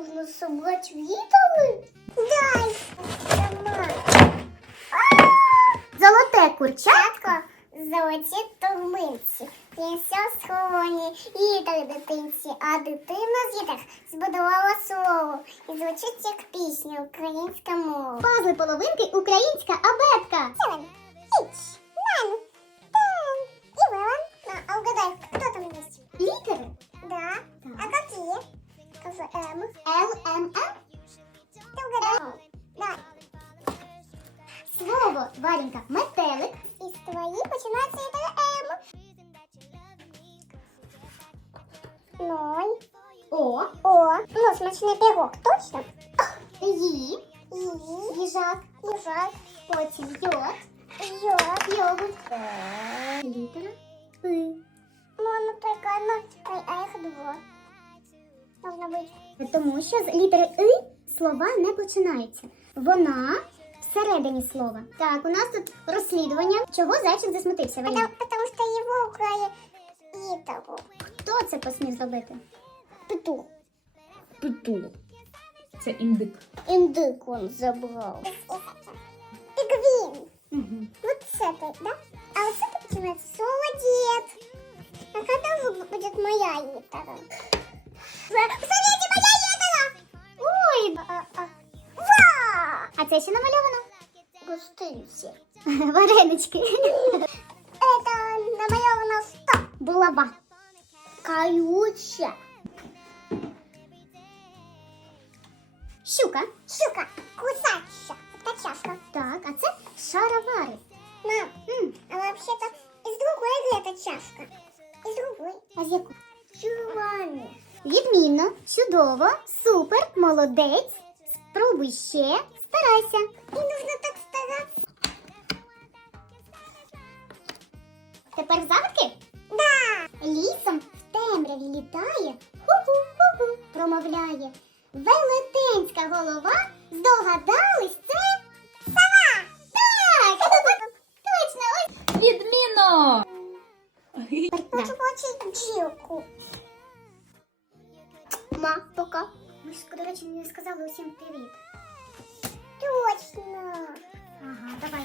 нужно собрать литеры? Дай, сама. Золоте курчатко. Золоті турминці, принесла сховані літери дитинці, а дитина з літер збудувала слово. І звучить як пісня українська мова. Пазли половинки українська абетка. М. Л, М, М. Ты угадал? Да. Слово, Варенька, метелик. Із твої починається літера М. Ноль. О, О. Ну, смачний пирог, точно? Ї, І. їжак. Їжак. Потім йод, Йод. йогурт. Літера П. Ну, оно только одно, а а их два. Должно быть. Тому що з літери И слова не починаються. Вона всередині слова. Так, у нас тут розслідування. Чого зайчик засмутився, Потому, Валерій? потому что его украли и того. Хто це посмів зробити? Петух. Петух. Це індик. Индык он забрал. Пигвин. Угу. Вот с этой, да? А вот с этой начинается слово дед. А когда уже будет моя литера? Посмотрите, моя литера! Ой, А, а. Ва! а це ще намальовано? Гостинцы. Варенички. Это намалевано что? Булава. Колючая. Щука. Щука. Кусачая. Это чашка. Так, а це шаровари. Мам, М, а вообще-то из другой игры эта чашка. Из другой. а з яку? Чувами. Відмінно, чудово, супер, молодець. Спробуй ще, старайся. И нужно так стараться. Тепер загадки? Да. Лісом в темряві літає, ху-ху-ху-ху, промовляє. Велетенська голова, здогадались, це сова. Так, точно, ось. Відмінно! Хочу получить джилку. Ма, пока. Ми ж, до речі, не сказали усім привіт. Точно. Ага, давай.